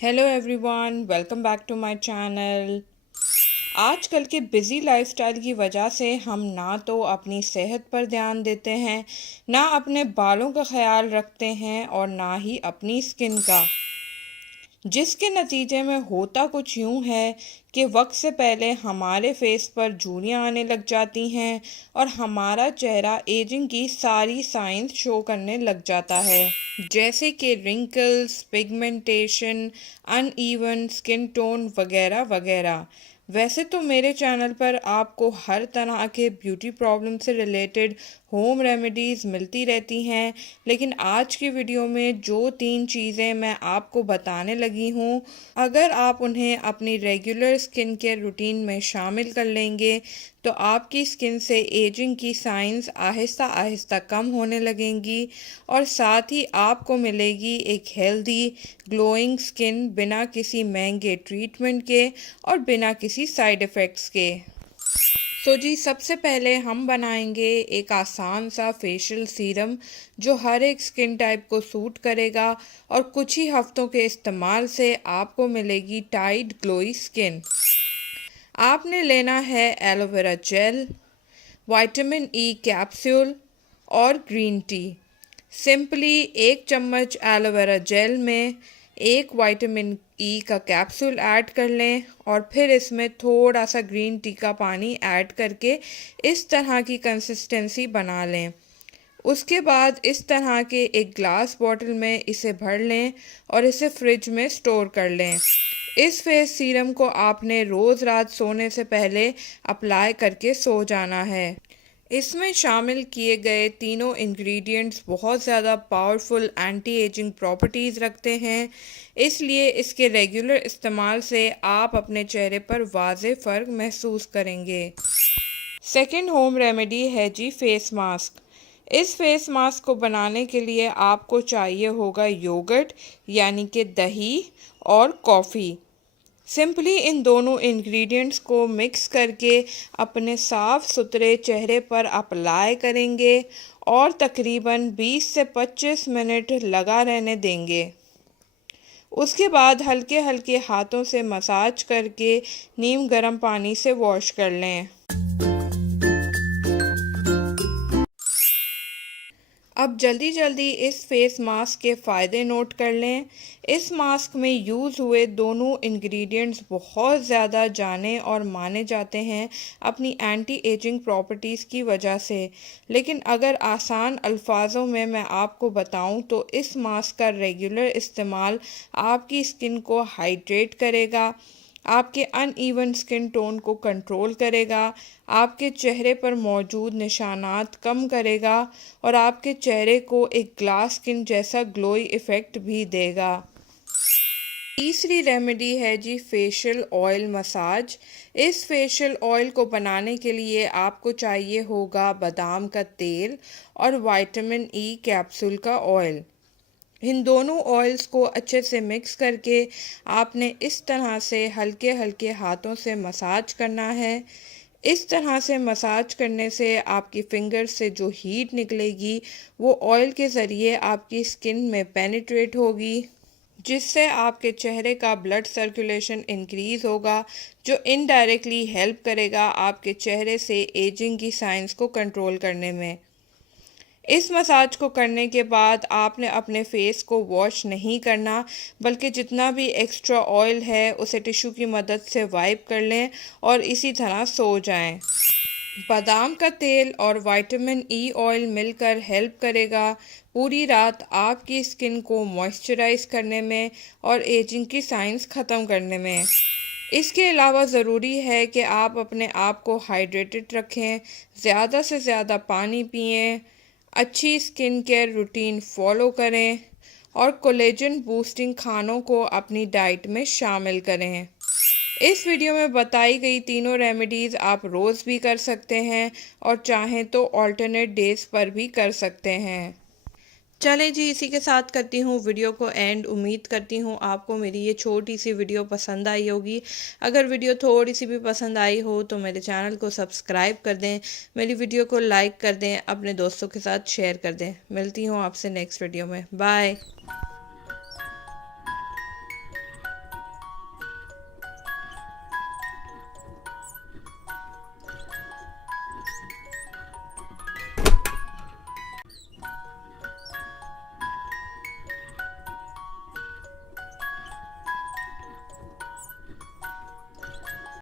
Hello everyone, welcome back to my channel. आजकल के busy lifestyle की वजह से हम ना तो अपनी सेहत पर ध्यान देते हैं, ना अपने बालों का ख्याल रखते हैं और ना ही अपनी स्किन का, जिसके नतीजे में होता कुछ यूँ है कि वक्त से पहले हमारे फेस पर झुर्रियाँ आने लग जाती हैं और हमारा चेहरा एजिंग की सारी साइंस शो करने लग जाता है, जैसे कि wrinkles, pigmentation, uneven skin tone वगैरह वगैरह। वैसे तो मेरे चैनल पर आपको हर तरह के ब्यूटी प्रॉब्लम से रिलेटेड होम रेमेडीज़ मिलती रहती हैं, लेकिन आज की वीडियो में जो 3 चीज़ें मैं आपको बताने लगी हूँ, अगर आप उन्हें अपनी रेगुलर स्किन केयर रूटीन में शामिल कर लेंगे तो आपकी स्किन से एजिंग की साइंस आहिस्ता आहिस्ता कम होने लगेंगी और साथ ही आपको मिलेगी एक हेल्दी ग्लोइंग स्किन बिना किसी महंगे ट्रीटमेंट के और बिना किसी साइड इफ़ेक्ट्स के। जी, सबसे पहले हम बनाएंगे एक आसान सा फेशियल सीरम जो हर एक स्किन टाइप को सूट करेगा और कुछ ही हफ्तों के इस्तेमाल से आपको मिलेगी टाइट ग्लोई स्किन। आपने लेना है aloe vera gel, vitamin E capsule और ग्रीन टी। सिंपली 1 चम्मच एलोवेरा जेल में 1 विटामिन ई का कैप्सूल ऐड कर लें और फिर इसमें थोड़ा सा ग्रीन टी का पानी ऐड करके इस तरह की कंसिस्टेंसी बना लें। उसके बाद इस तरह के एक ग्लास बॉटल में इसे भर लें और इसे फ्रिज में स्टोर कर लें। इस फेस सीरम को आपने रोज़ रात सोने से पहले अप्लाई करके सो जाना है। इसमें शामिल किए गए तीनों इंग्रेडिएंट्स बहुत ज़्यादा पावरफुल एंटी एजिंग प्रॉपर्टीज़ रखते हैं, इसलिए इसके रेगुलर इस्तेमाल से आप अपने चेहरे पर वाज़ेह फ़र्क महसूस करेंगे। सेकंड होम रेमेडी है जी फेस मास्क। इस फेस मास्क को बनाने के लिए आपको चाहिए होगा योगर्ट यानी कि दही और कॉफ़ी। सिंपली इन दोनों इंग्रेडिएंट्स को मिक्स करके अपने साफ़ सुथरे चेहरे पर अप्लाई करेंगे और तकरीबन 20 से 25 मिनट लगा रहने देंगे। उसके बाद हल्के हल्के हाथों से मसाज करके नीम गर्म पानी से वॉश कर लें। अब जल्दी जल्दी इस फेस मास्क के फ़ायदे नोट कर लें। इस मास्क में यूज़ हुए दोनों इंग्रेडिएंट्स बहुत ज़्यादा जाने और माने जाते हैं अपनी एंटी एजिंग प्रॉपर्टीज़ की वजह से, लेकिन अगर आसान अल्फाजों में मैं आपको बताऊं तो इस मास्क का रेगुलर इस्तेमाल आपकी स्किन को हाइड्रेट करेगा, आपके अनइवन स्किन टोन को कंट्रोल करेगा, आपके चेहरे पर मौजूद निशानात कम करेगा और आपके चेहरे को एक ग्लास स्किन जैसा ग्लोई इफ़ेक्ट भी देगा। तीसरी रेमेडी है जी फेशियल ऑयल मसाज। इस फेशियल ऑयल को बनाने के लिए आपको चाहिए होगा बादाम का तेल और विटामिन ई कैप्सूल का ऑयल। इन दोनों ऑयल्स को अच्छे से मिक्स करके आपने इस तरह से हल्के हल्के हाथों से मसाज करना है। इस तरह से मसाज करने से आपकी फिंगर्स से जो हीट निकलेगी वो ऑयल के ज़रिए आपकी स्किन में पेनिट्रेट होगी, जिससे आपके चेहरे का ब्लड सर्कुलेशन इंक्रीज़ होगा, जो इनडायरेक्टली हेल्प करेगा आपके चेहरे से एजिंग की साइंस को कंट्रोल करने में। इस मसाज को करने के बाद आपने अपने फेस को वॉश नहीं करना, बल्कि जितना भी एक्स्ट्रा ऑयल है उसे टिश्यू की मदद से वाइप कर लें और इसी तरह सो जाएं। बादाम का तेल और विटामिन ई ऑयल मिलकर हेल्प करेगा पूरी रात आपकी स्किन को मॉइस्चराइज करने में और एजिंग की साइंस ख़त्म करने में। इसके अलावा ज़रूरी है कि आप अपने आप को हाइड्रेटेड रखें, ज़्यादा से ज़्यादा पानी पिएं, अच्छी स्किन केयर रूटीन फॉलो करें और कोलेजन बूस्टिंग खानों को अपनी डाइट में शामिल करें। इस वीडियो में बताई गई तीनों रेमेडीज़ आप रोज़ भी कर सकते हैं और चाहें तो ऑल्टरनेट डेज़ पर भी कर सकते हैं। चलें जी, इसी के साथ करती हूँ वीडियो को एंड। उम्मीद करती हूँ आपको मेरी ये छोटी सी वीडियो पसंद आई होगी। अगर वीडियो थोड़ी सी भी पसंद आई हो तो मेरे चैनल को सब्सक्राइब कर दें, मेरी वीडियो को लाइक कर दें, अपने दोस्तों के साथ शेयर कर दें। मिलती हूँ आपसे नेक्स्ट वीडियो में। बाय।